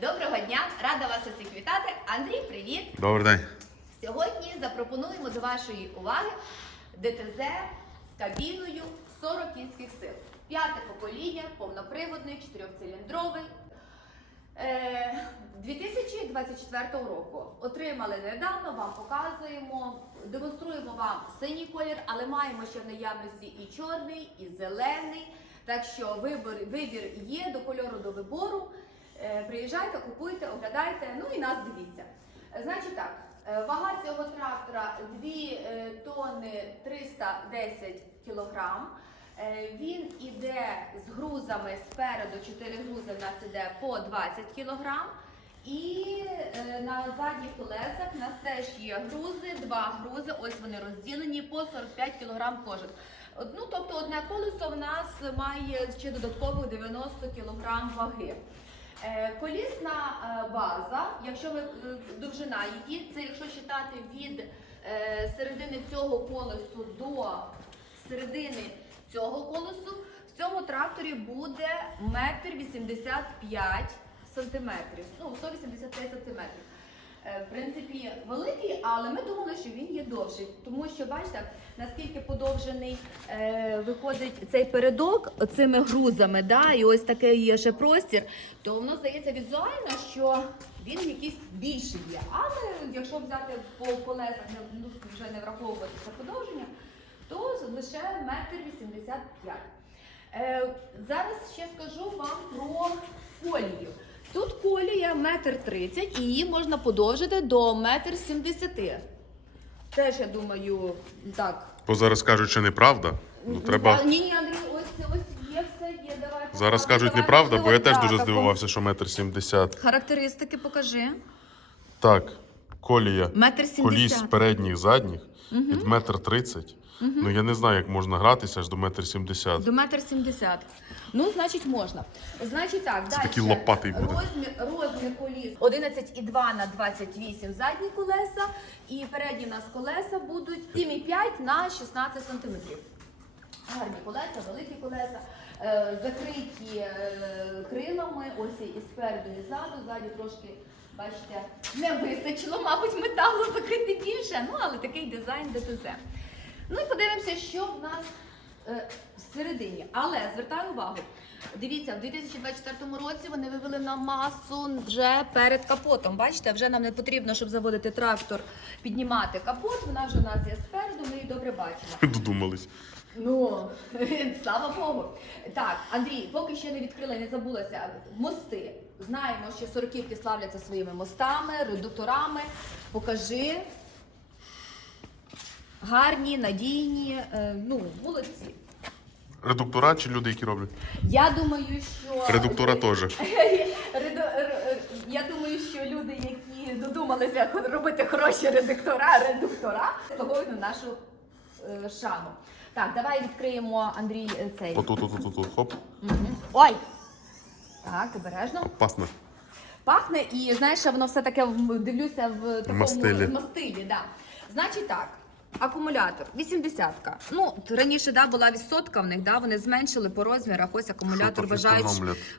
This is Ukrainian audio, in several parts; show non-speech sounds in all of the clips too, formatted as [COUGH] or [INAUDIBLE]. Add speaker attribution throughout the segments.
Speaker 1: Доброго дня! Рада вас усіх вітати. Андрій, привіт!
Speaker 2: Добрий день.
Speaker 1: Сьогодні запропонуємо до вашої уваги ДТЗ з кабіною 40 кінських сил. П'яте покоління, повноприводний, чотирьохциліндровий. Е, 2024 року отримали недавно, вам показуємо, демонструємо вам синій колір, але маємо ще в наявності і чорний, і зелений. Так що вибір, вибір є до кольору до вибору. Е, Приїжджайте, купуйте, оглядайте, ну і нас дивіться. Е, Значить так, е, вага цього трактора 2 е, тонни 310 кілограм. Він іде з грузами спереду, 4 грузи в нас іде по 20 кілограм. І на задніх колесах у нас теж є грузи, два грузи, ось вони розділені по 45 кілограм кожен. Ну, тобто одне колесо в нас має ще додатково 90 кілограм ваги. Е, Колісна е, база, якщо ви е, довжина її, це якщо читати від середини цього колесу до середини цього колесу, в цьому тракторі буде метр 85 сантиметрів. Ну, 185 сантиметрів. Е, В принципі, великий, але ми думали, що він є довший, тому що бачите, наскільки подовжений е, виходить цей передок цими грузами, да, і ось такий є ще простір, то воно здається візуально, що він якийсь більший є. Але якщо взяти по колесах, ну, вже не враховувати це подовження, то лише метр вісімдесят п'ять. Е, зараз ще скажу вам про колію. Тут колія метр тридцять і її можна подовжити до метр сімдесяти. Теж я думаю, так.
Speaker 2: Бо зараз кажуть, що неправда. Ну треба.
Speaker 1: Ні, ні, Андрій, ось ось є все, є. Давай.
Speaker 2: Зараз
Speaker 1: покажемо,
Speaker 2: кажуть
Speaker 1: давай,
Speaker 2: неправда, бо я теж дуже здивувався, що метр сімдесят.
Speaker 1: Характеристики покажи.
Speaker 2: Так, колія.
Speaker 1: Метр
Speaker 2: Коліс
Speaker 1: сімдесят.
Speaker 2: передніх, задніх від метр тридцять. Ну я не знаю, як можна гратися аж до метр сімдесят.
Speaker 1: До метр сімдесят. Ну, значить, можна. Значить так,
Speaker 2: Це
Speaker 1: далі.
Speaker 2: такий лопатий буде.
Speaker 1: Розмір, розмір коліс 11,2 на 28 задні колеса, і передні у нас колеса будуть 7,5 на 16 сантиметрів. Гарні колеса, великі колеса, е, закриті е, крилами, ось і спереду, і ззаду, ззаду трошки, бачите, не вистачило, мабуть, металу закрити більше, ну але такий дизайн ДТЗ. Ну і подивимося, що в нас всередині. Але звертаю увагу. Дивіться, в 2024 році вони вивели на масу вже перед капотом. Бачите, вже нам не потрібно, щоб заводити трактор, піднімати капот. Вона вже в нас є спереду, ми її добре бачимо.
Speaker 2: Додумались.
Speaker 1: Ну, [LAUGHS] слава Богу. Так, Андрій, поки ще не відкрила і не забулася. Мости. Знаємо, що сороківки славляться своїми мостами, редукторами. Покажи. Гарні, надійні, е, ну, молодці.
Speaker 2: Редуктора чи люди, які роблять?
Speaker 1: Я думаю, що
Speaker 2: Редуктора теж. [LAUGHS]
Speaker 1: Р- р- Я думаю, що люди, які додумалися робити хороші редуктора, редуктора, заслуговують на нашу е, шану. Так, давай відкриємо Андрій е, цей.
Speaker 2: Отут, отут, отут, хоп.
Speaker 1: Мгм. Ой! Так, обережно.
Speaker 2: Пасне.
Speaker 1: Пахне і знаєш, воно все таке в- дивлюся в такому
Speaker 2: Мастилі.
Speaker 1: мастилі, да. Значить так. Акумулятор 80-ка. Ну, раніше да, була відсотка в них, да, вони зменшили по розмірах. Ось акумулятор вважають,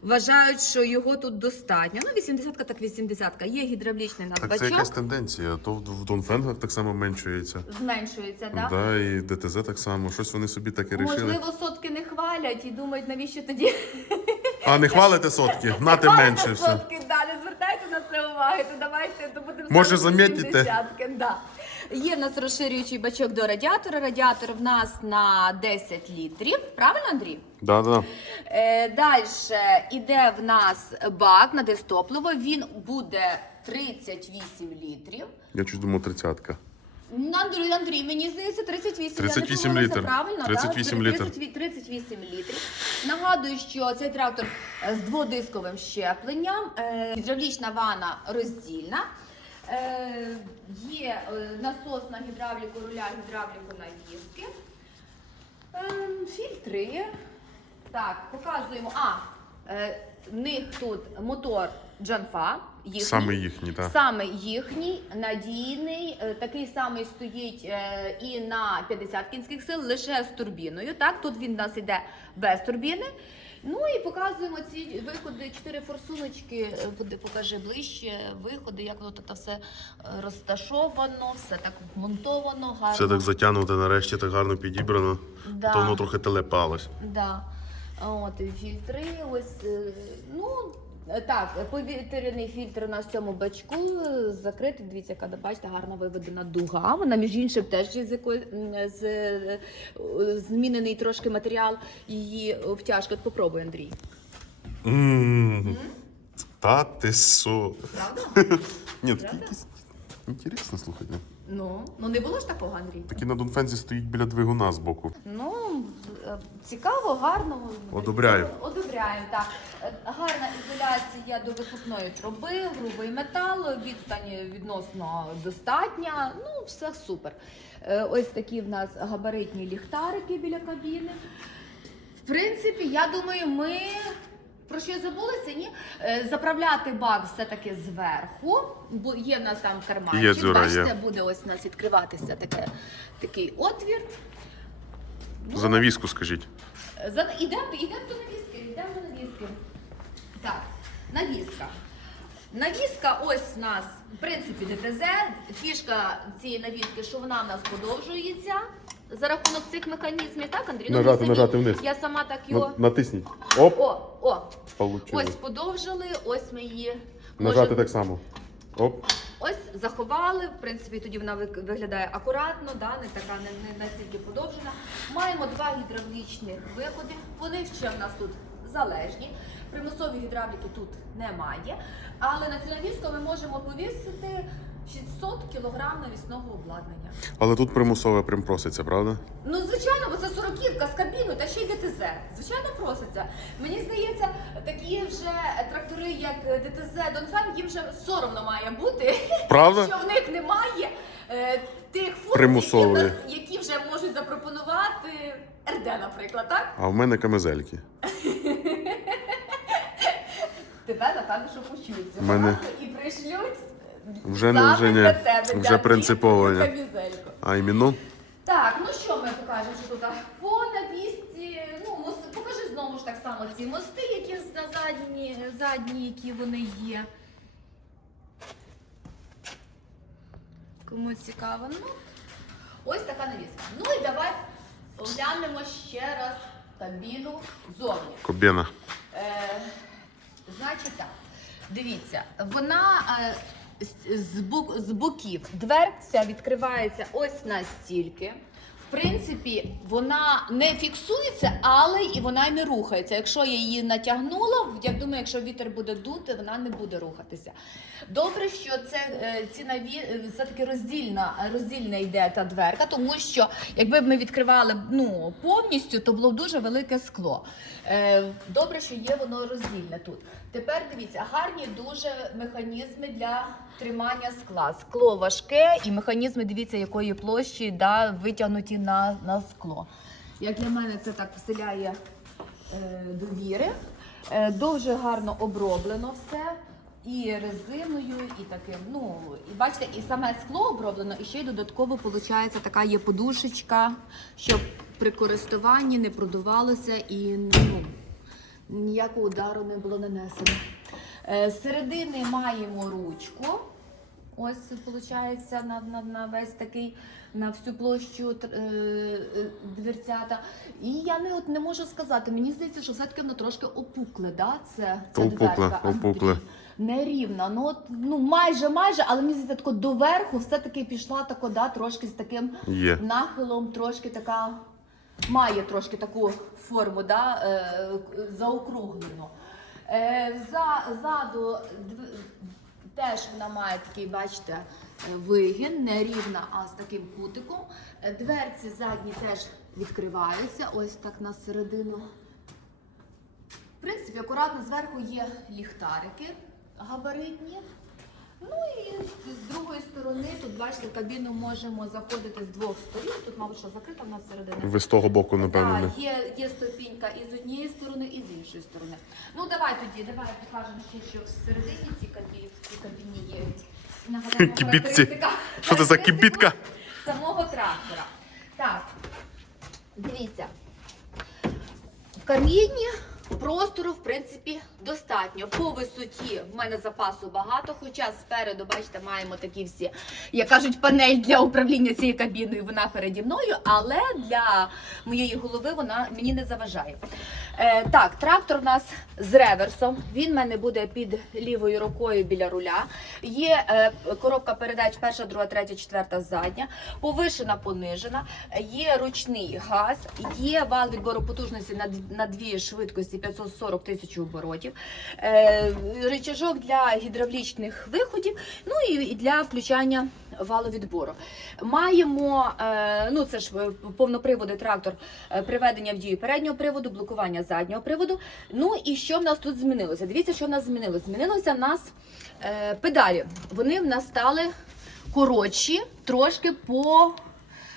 Speaker 1: вважають, що його тут достатньо. Ну, 80-ка так 80-ка. Є гідравлічний нас
Speaker 2: Так це якась тенденція. То в в Донфенгах так само меншується.
Speaker 1: зменшується, да?
Speaker 2: Да, і ДТЗ так само. Щось вони собі таке рішили.
Speaker 1: Можливо, сотки не хвалять і думають, навіщо тоді
Speaker 2: А не хвалите сотки?
Speaker 1: Хвалите
Speaker 2: менше все.
Speaker 1: сотки, да, не звертайте на це уваги, то давайте то будемо
Speaker 2: Може, замітите?
Speaker 1: Да. Є в нас розширюючий бачок до радіатора. Радіатор в нас на 10 літрів. Правильно, Андрій?
Speaker 2: Да, да.
Speaker 1: Е, Далі іде в нас бак на дистопливо. Він буде 38 літрів.
Speaker 2: Я чуть думав тридцятка.
Speaker 1: Ну, Андрій, Андрій, мені здається, 38,
Speaker 2: 38
Speaker 1: я не
Speaker 2: літр.
Speaker 1: Правильно,
Speaker 2: 38
Speaker 1: да?
Speaker 2: літр.
Speaker 1: 38 38 літрів. Нагадую, що цей трактор з дводисковим щепленням, е, гідравлічна ванна роздільна. Е, є е, насос на гідравліку руля, гідравліку на диски. Е, фільтри. Так, показуємо. А, в них тут мотор Джанфа. їхній.
Speaker 2: Саме їхній, так.
Speaker 1: Саме їхній, надійний, такий самий стоїть і на 50 кінських сил, лише з турбіною. Так, тут він у нас іде без турбіни. Ну і показуємо ці виходи, чотири форсуночки. буде. поди- Покажи ближче виходи, як воно тут все е, розташовано, все так вмонтовано, гарно.
Speaker 2: Все так затягнуте, нарешті так гарно підібрано.
Speaker 1: да.
Speaker 2: То воно трохи телепалось.
Speaker 1: Да. От фільтри, ось е, ну. Так, повітряний фільтр у нас в цьому бачку закритий. Дивіться, яка бачите, гарно виведена дуга. Вона між іншим теж з якої з, змінений трошки матеріал її втяжки. От Попробуй, Андрій.
Speaker 2: М. Та ти со.
Speaker 1: Правда? [LAUGHS]
Speaker 2: Ні, такі
Speaker 1: Правда?
Speaker 2: якісь інтересно слухайте.
Speaker 1: Ну, ну не було ж такого, Андрій.
Speaker 2: Такі на Донфензі стоїть біля двигуна збоку.
Speaker 1: Ну, е, цікаво, гарно.
Speaker 2: Одобряю.
Speaker 1: Одобряємо, так. Е, Гарна ізоляція до вихлопної труби, грубий метал, відстань відносно достатня. Ну, все супер. Е, Ось такі в нас габаритні ліхтарики біля кабіни. В принципі, я думаю, ми. Про що я забулася? Ні? Е, Заправляти бак все-таки зверху, бо є в нас там карманчик.
Speaker 2: Є дзюра,
Speaker 1: Бачите,
Speaker 2: є.
Speaker 1: буде ось у нас відкриватися таке, такий отвір. Ну,
Speaker 2: За навіску скажіть.
Speaker 1: за... Ідемо ідем до навіски, йдемо до навіски. Так, навіска. Навіска ось у нас, в принципі, ДТЗ. Фішка цієї навіски, що вона в нас подовжується за рахунок цих механізмів. Так, Андрій? Ну,
Speaker 2: Нажати,
Speaker 1: самі-
Speaker 2: нажати вниз.
Speaker 1: Я сама так його.
Speaker 2: Натисніть. Оп,
Speaker 1: О, о,
Speaker 2: получилось.
Speaker 1: ось подовжили, ось ми її.
Speaker 2: Нажати
Speaker 1: можемо-
Speaker 2: так само. Оп.
Speaker 1: Ось заховали, в принципі, тоді вона вик- виглядає акуратно, да, не така не, не настільки подовжена. Маємо два гідравлічних виходи. Вони ще в нас тут залежні. Примусові гідравліки тут немає. Але на цю навіску ми можемо повісити 600 кг навісного обладнання.
Speaker 2: Але тут примусове прям проситься, правда?
Speaker 1: Ну, звичайно, бо це сороківка з кабіною та ще й ДТЗ. Звичайно, проситься. Мені здається, такі вже трактори, як ДТЗ Донфен, їм вже соромно має бути.
Speaker 2: Правда?
Speaker 1: Що в них немає е, тих функцій, які, в
Speaker 2: Примусової.
Speaker 1: нас- які вже можуть запропонувати РД, наприклад, так?
Speaker 2: А в мене камезельки. [LAUGHS]
Speaker 1: Тебе, напевно, що почуються.
Speaker 2: Мене-
Speaker 1: І пришлють
Speaker 2: Вже не- вже не.
Speaker 1: тебе,
Speaker 2: Вже принципово, ні.
Speaker 1: камізельку.
Speaker 2: А іменно?
Speaker 1: Так, ну що ми покажемо що тут? По навісті, ну, мос- покажи знову ж так само ці мости, які на задні, задні, які вони є. Кому цікаво, ну, ось така навіска. Ну і давай оглянемо ще раз кабіну зовні.
Speaker 2: Кобєна.
Speaker 1: Е, значить так, дивіться, вона е, з, з, бок, з боків дверця відкривається ось настільки. В принципі, вона не фіксується, але і вона й не рухається. Якщо я її натягнула, я думаю, якщо вітер буде дути, вона не буде рухатися. Добре, що це е, ці наві е, все-таки роздільна, роздільна йде та дверка, тому що якби ми відкривали ну, повністю, то було б дуже велике скло. Е, Добре, що є воно роздільне тут. Тепер дивіться, гарні дуже механізми для тримання скла. Скло важке і механізми, дивіться, якої площі да, витягнуті на, на скло. Як для мене це так вселяє е, довіри. Е, дуже гарно оброблено все. І резиною, і таким, ну, і бачите, і саме скло оброблено, і ще й додатково виходить така є подушечка, щоб при користуванні не продувалося і ну, ніякого удару не було нанесено. Е, з середини маємо ручку. Ось виходить на, на, на весь такий на всю площу е, е, дверцята. І я не от не можу сказати. Мені здається, що все-таки воно трошки опукле, да? Це, це
Speaker 2: Опукле, опукле.
Speaker 1: Нерівна. Ну от ну майже, майже, але мені здається, тако доверху все-таки пішла тако, да, трошки з таким
Speaker 2: Є.
Speaker 1: нахилом, трошки така. Має трошки таку форму, да, е, заокруглену. Е, за, ззаду теж вона має такий, бачите, е, вигін, не рівна, а з таким кутиком. Е, Дверці задні теж відкриваються, ось так на середину. В принципі, акуратно зверху є ліхтарики габаритні. Ну і з другої сторони, тут бачите, в кабіну можемо заходити з двох сторін. Тут, мабуть, що закрита в нас середина.
Speaker 2: Ви з того боку, напевно.
Speaker 1: Так, є, є ступінька і з однієї сторони, і з іншої сторони. Ну давай тоді, давай покажемо ще, що всередині ці кабіні, в кабіні є. Нагадаємо [LAUGHS]
Speaker 2: Кібітці.
Speaker 1: характеристика-
Speaker 2: Що це за кібітка?
Speaker 1: Самого трактора. Так, дивіться. В кабіні Простору, в принципі, достатньо. По висоті в мене запасу багато, хоча спереду, бачите, маємо такі всі, як кажуть, панель для управління цією кабіною, вона переді мною, але для моєї голови вона мені не заважає. Е, так, трактор у нас з реверсом. Він в мене буде під лівою рукою біля руля. Є е, коробка передач перша, друга, третя, четверта, задня, повишена, понижена, є ручний газ, є вал відбору потужності на, на дві швидкості 540 тисяч оборотів, е, рычажок для гідравлічних виходів, ну і, для включання валу відбору. Маємо, е, ну це ж е, повноприводний трактор е, приведення в дію переднього приводу, блокування заднього приводу. Ну і що в нас тут змінилося? Дивіться, що в нас змінилося. Змінилося в нас педалі. Вони в нас стали коротші, трошки по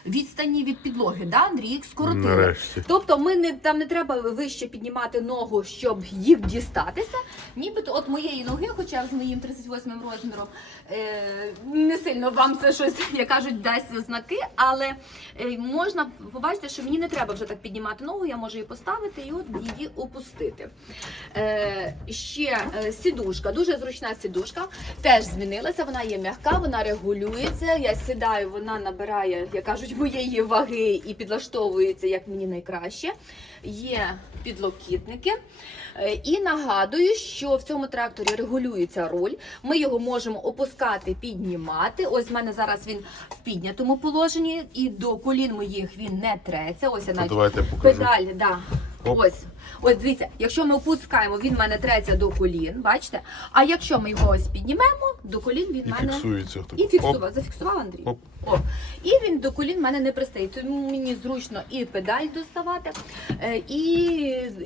Speaker 1: відстані від підлоги. Да, Андрій, їх скоротили.
Speaker 2: Нарешті.
Speaker 1: Тобто ми не там не треба вище піднімати ногу, щоб їх дістатися. Нібито от моєї ноги, хоча з моїм 38 розміром, е, не сильно вам це щось, [LAUGHS] як кажуть, дасть знаки, але е, можна побачити, що мені не треба вже так піднімати ногу, я можу її поставити і от її опустити. Е, ще е, сідушка, дуже зручна сідушка, теж змінилася. Вона є м'яка, вона регулюється. Я сідаю, вона набирає, як кажуть, моєї ваги і підлаштовується як мені найкраще. Є підлокітники. Е, І нагадую, що в цьому тракторі регулюється руль. Ми його можемо опускати, піднімати. Ось в мене зараз він в піднятому положенні, і до колін моїх він не треться. Ось я
Speaker 2: Ну,
Speaker 1: навіть
Speaker 2: давайте покажу.
Speaker 1: педаль, да.
Speaker 2: Оп.
Speaker 1: Ось. Ось дивіться, якщо ми опускаємо, він в мене треться до колін, бачите? А якщо ми його ось піднімемо, до колін він в мене
Speaker 2: фіксується.
Speaker 1: і фіксував. Зафіксував Андрій.
Speaker 2: Оп.
Speaker 1: О. І він до колін в мене не пристає. Тому мені зручно і педаль доставати, е, і,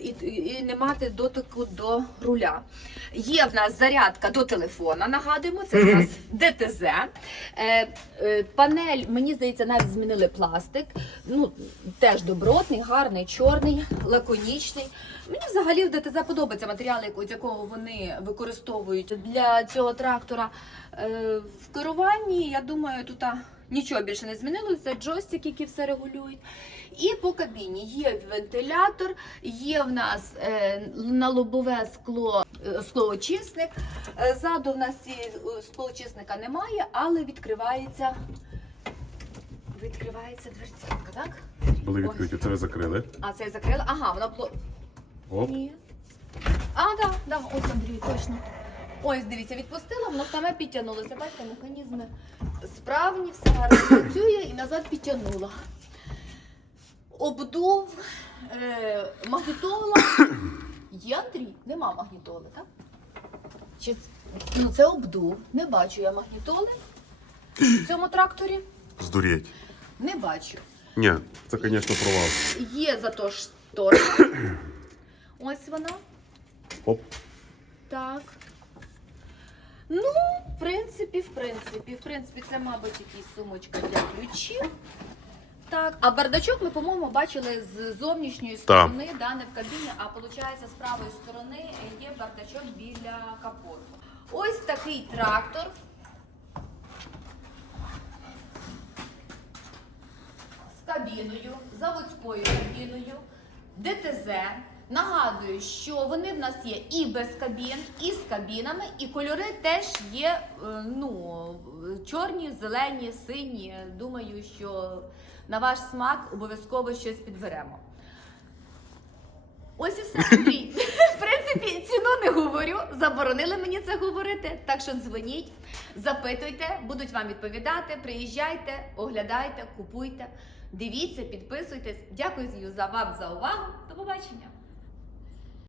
Speaker 1: і, і не мати дотику до руля. Є в нас зарядка до телефона. Нагадуємо, це в нас ДТЗ. Е, е, панель, мені здається, навіть змінили пластик. Ну, теж добротний, гарний, чорний, лаконічний. Мені взагалі в ДТЗ подобається матеріал, з якого вони використовують для цього трактора. Е, в керуванні, я думаю, тут нічого більше не змінилося. Джойстик, який все регулюють. І по кабіні є вентилятор, є в нас е, на лобове скло е, склоочисник. Ззаду в нас склоочисника немає, але відкривається. Відкривається дверцятка, так?
Speaker 2: Були відкриті, це ви закрили.
Speaker 1: А це я закрила. Ага, вона було.
Speaker 2: Оп.
Speaker 1: Ні. А, так, да, да, ось Андрій, точно. Ось, дивіться, відпустила, воно саме підтягнулося. Бачите, механізми справні, все гарно працює і назад підтягнула. Обдув е, магнітола. Є Андрій? Нема магнітоли, так? Чи ну, це обдув. Не бачу я магнітоли в цьому тракторі.
Speaker 2: Здуріть.
Speaker 1: Не бачу.
Speaker 2: Ні, це, звісно, провал.
Speaker 1: Є зато шторка. Ось вона.
Speaker 2: Оп.
Speaker 1: Так. Ну, в принципі, в принципі, в принципі, це, мабуть, якась сумочка для ключів. Так, а бардачок ми, по-моєму, бачили з зовнішньої сторони, да, не в кабіні, а виходить, з правої сторони є бардачок біля капоту. Ось такий трактор. з кабіною, заводською кабіною, ДТЗ. Нагадую, що вони в нас є і без кабін, і з кабінами, і кольори теж є е, ну, чорні, зелені, сині. Думаю, що на ваш смак обов'язково щось підберемо. Ось і все, [LAUGHS] Андрій. В принципі, ціну не говорю. Заборонили мені це говорити. Так що дзвоніть, запитуйте, будуть вам відповідати. Приїжджайте, оглядайте, купуйте. Дивіться, підписуйтесь. Дякую за вам за увагу. До побачення.